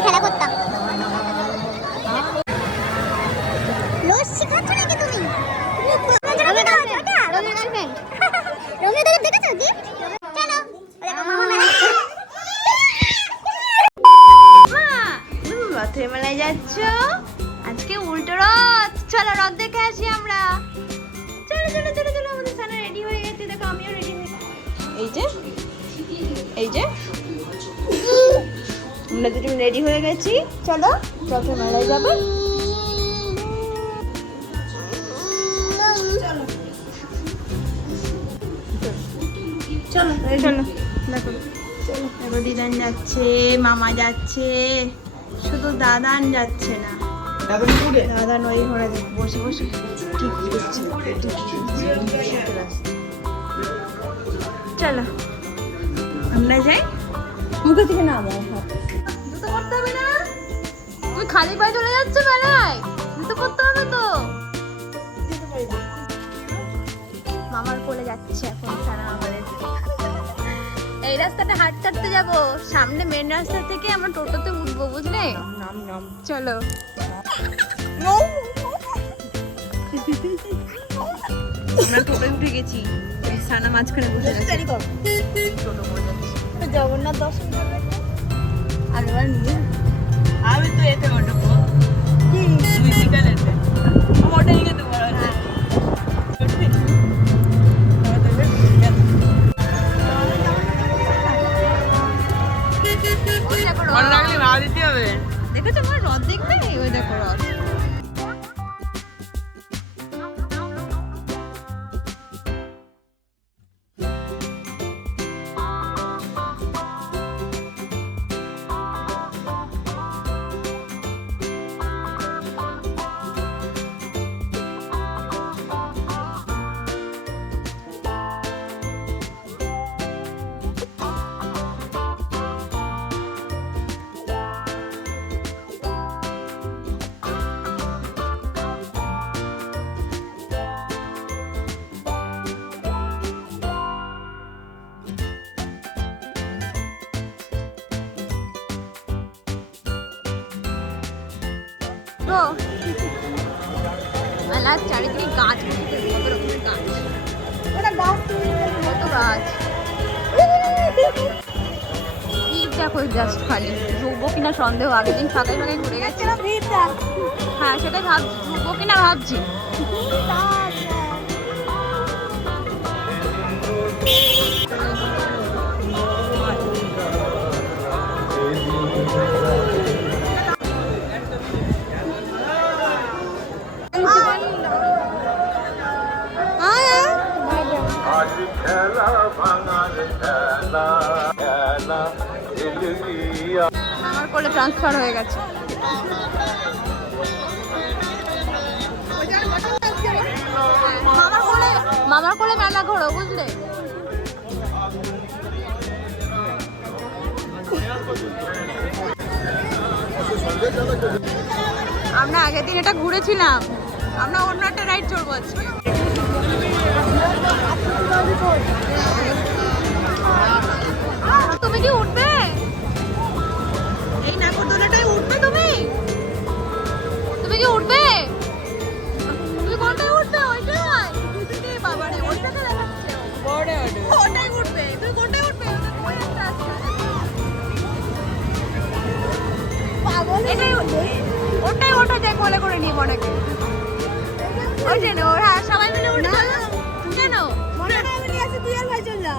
দিয়ে খেলা করতাম। লস্যি খাচ্ছ নাকি তুমি? রথের মেলায় যাচ্ছ আজকে? উল্টো রথ, চলো রথ দেখে আসি আমরা। চলো চলো চলো চলো, আমাদের সানা রেডি হয়ে গেছে, দেখো আমিও রেডি হয়ে গেছি। এই যে আমরা দুজন রেডি হয়ে গেছি, চলো রথের মেলায় যাবো। চলো চলো দেখো, এবার দিদান যাচ্ছে, মামা যাচ্ছে, শুধু দাদান যাচ্ছে না। দাদান ওই ঘরে বসে বসে ঠিক করছে। চলো আমরা যাই। মুখে থেকে নামো, জুতো পরতে হবে না? তুমি খালি পায়ে চলে যাচ্ছ মেলায়, জুতো পরতে হবে তো। মামার কোলে যাচ্ছে এখন সারা আমাদের। এই রাস্তাটা হাঁটতে হাঁটতে যাবো, সামনে মেন রাস্তা থেকে আমরা টোটোতে উঠবো, বুঝলে? চলো আমরা টোটোতে উঠে গেছি, সানা মাঝখানে বসে গেছে। টোটো করে যাচ্ছি, জগন্নাথ দর্শন করবে আগেবার নিয়ে। আমি তো এতে ওঠবো, কি বিকালেতে মোটে নিয়ে দেবো। দেখেছো আমার রথ দেখবে? ওই দেখো রথ। মেলার চারিদিকে গাছ, কত রকমের গাছ, কত গাছ। দেখো জাস্ট খালি ঢুকবো কিনা সন্দেহ, আগের দিন ফাঁকায় ফাঁকায় ঘুরে গেছে। হ্যাঁ সেটাই ভাবছি, ঢুকবো কিনা ভাবছি। আমার কোলে ট্রান্সফার হয়ে গেছে। মামার কোলে মেলা ঘোরো, বুঝলে? আমরা আগের দিন এটা ঘুরেছিলাম, আমরা অন্য একটা রাইড চড়বো আজকে। তুমি কি উঠবে? এই নাগরদোলাটায় উঠবে তুমি? তুমি কি উঠবে? তুমি কোনটায় উঠবে? ওইটাই বাবারে, ওইটাতে দেখাচ্ছে ওটাই উঠবে। তুমি কোনটায় উঠবে? ওটাই ওঠা যায়, কোলে করে নিয়ে অনেকে। ওই যে হ্যাঁ সবাই মিলে উঠে কেন?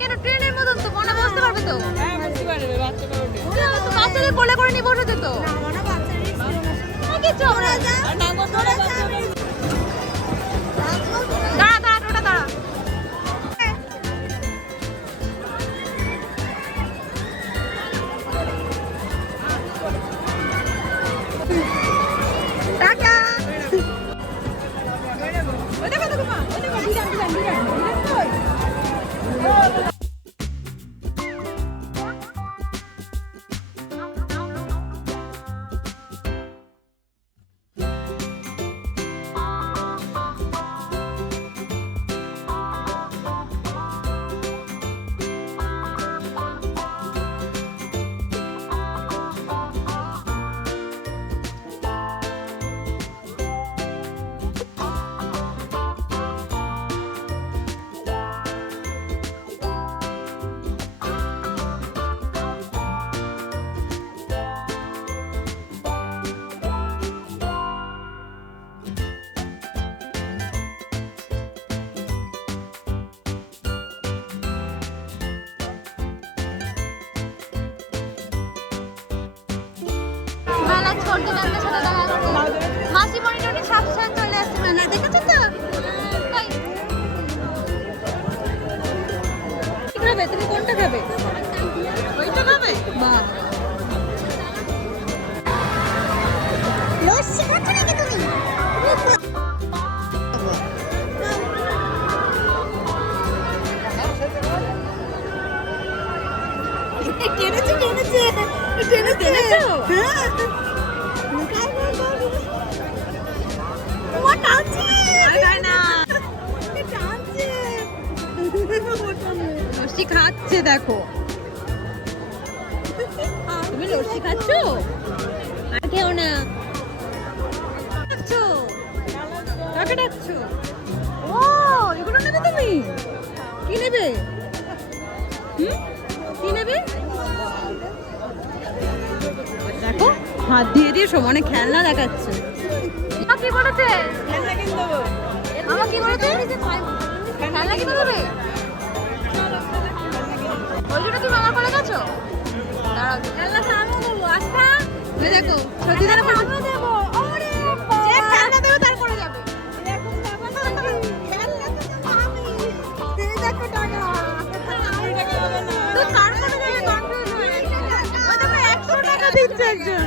কেন ট্রেনের মতন তো, মনে বসতে পারবে তো? বাচ্চাদের কোলে করে নিয়ে বসে যেত। দাঁড়া দাঁড়া টোটা দাঁড়া। ছোটদের সাথে দেখা করতে মাসি মনিটরে সব সময় চলে আসছে না দেখেছো তো কই কি খাবে তুমি কোনটা খাবে ওইটা খাবে বাহ লস্যি খাচ্ছ নাকি তুমি টেনেছে টেনেছো লস্যি খাচ্ছে দেখো তুমি লস্যি খাচ্ছ আর কেউ না ডাকছো কাকে ডাকছো ও এগুলো নেবে তুমি কি নেবে কি নেবে দেখো হাত দিয়ে দিয়ে সমানে খেলনা দেখাচ্ছে কি বলেছে মামা কি বলেছে খেলনা কিনে দেবে ওই জন্য তুমি মামার কোলে গেছো দাঁড়াও খেলনা তো আমিও দেবো আচ্ছা এই দেখো সত্যি দেখো আমিও দেবো ওরে যে খেলনা দেবে তার কোলে যাবে তো কার কোলে যাবে কনফিউজ হয়ে ও দেখো 100 টাকা দিচ্ছে একজন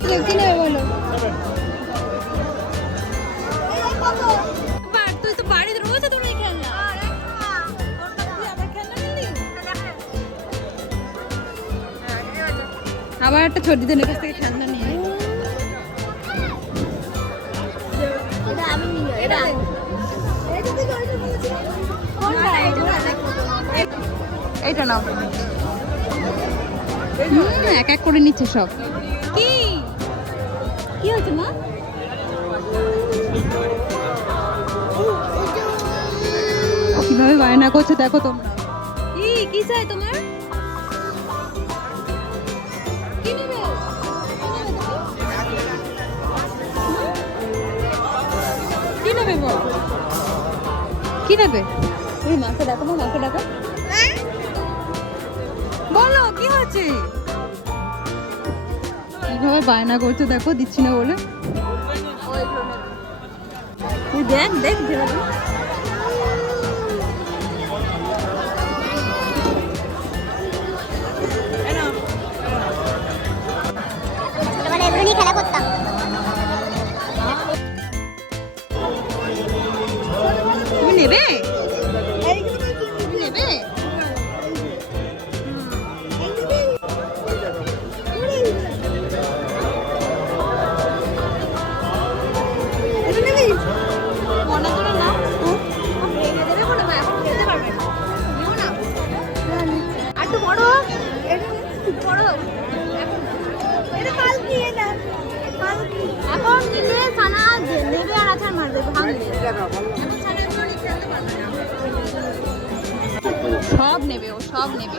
কি নেবে বলো তুই তো বাড়িতে রয়েছে তোর এই খেলনা আবার একটা ছোটদের কাছ থেকে খেলনা নিয়ে আয়। এইটা নাও এক এক করে নিচ্ছে সব কি কি হচ্ছে মা কিভাবে বায়না করছে দেখো তোমরা কি কি চাই তোমার কি নেবে কি নেবে বল কি নেবে ওই মাকে ডাকো মাকে ডাকো বলো কি হচ্ছে কিভাবে বায়না করছে দেখো দিচ্ছি না বলে তুই দেখ দেখ যেভাবে ছোটবেলায় এগুলো নিয়ে খেলা করতাম তুমি নেবে তুমি নেবে মনে করে নাও ভেঙে দেবে বলে মা এখন খেতে পারবে না নিও না আর একটু বড় হোক বড় হোক এটা কালকে এটা কালকে এখন নিলে সানা নেবে আর আছাড় মারবে ভাঙবে সব নেবে ও সব নেবে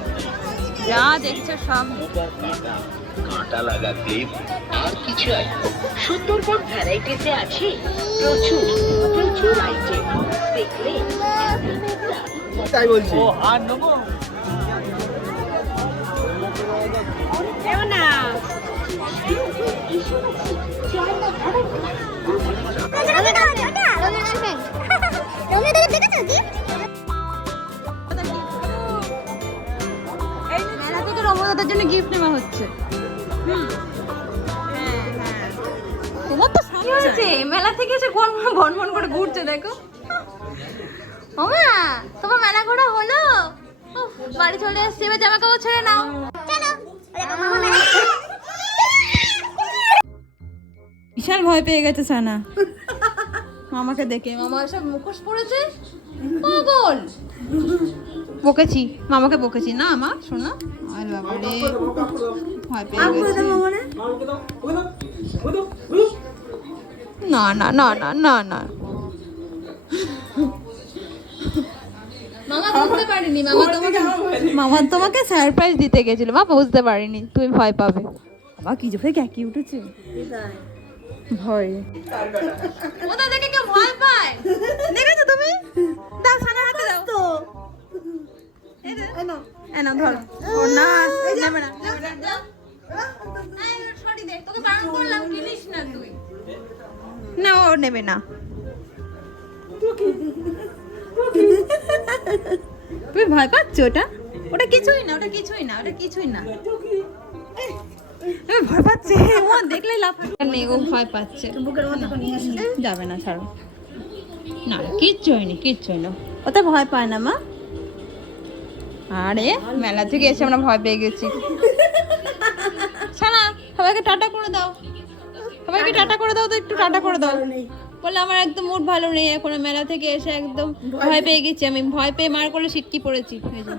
যা দেখছে সব নেবে। কাঁটা লাগা ক্লিপ আর কিছু সুন্দরবন ভ্যারাইটিসে আছে প্রচুর প্রচুর আইটেম দেখলে তাই বলছি ও আর নেবো না মেলা থেকে রমদাদার জন্য গিফট নেওয়া হচ্ছে তোমার তো কি হয়েছে মেলা থেকে এসে ভন করে ঘুরছে দেখো ওমা তোমার মেলা ঘোরা হলো উফ, বাড়ি চলে এসছে এবার জামা কাপড় ছেড়ে নাও বিশাল ভয় পেয়ে গেছে সানা মামাকে দেখে মামা সব মুখোশ পড়েছে পাগল বকেছি মামাকে বকেছি না মা শোনো আর বাবা রে ভয় পেয়ে গেছে না না না না না না মামা বুঝতে পারিনি মামা তোমাকে সারপ্রাইজ দিতে গেছিল মা বুঝতে পারিনি তুমি ভয় পাবে বাবা কি জোরে ক্যাকি উঠেছে ভয় ওটা দেখে কেউ ভয় পায় দেখেছো তুমি দাও সানা হাতে দাও না ধর ও না নেবে না সরি দে, তোকে বারণ করলাম কিনিস না তুই। না ও নেবে না তুমি ভয় পাচ্ছ ওটা ওটা কিছুই না ওটা কিছুই না ওটা কিছুই না তুমি ভয় পাচ্ছে ও দেখলেই লাফ নেই ও ভয় পাচ্ছে যাবে না ছাড়ো না কিচ্ছু হয়নি কিচ্ছু হয়নি ওটা ভয় পায় না মা আরে মেলা থেকে এসে আমরা ভয় পেয়ে গেছি ছানা সবাইকে টাটা করে দাও সবাইকে টাটা করে দাও তো একটু টাটা করে দাও বলে আমার একদম মুড ভালো নেই এখন মেলা থেকে এসে একদম ভয় পেয়ে গেছি আমি ভয় পেয়ে মার করলে সিটকি পড়েছি এই যে।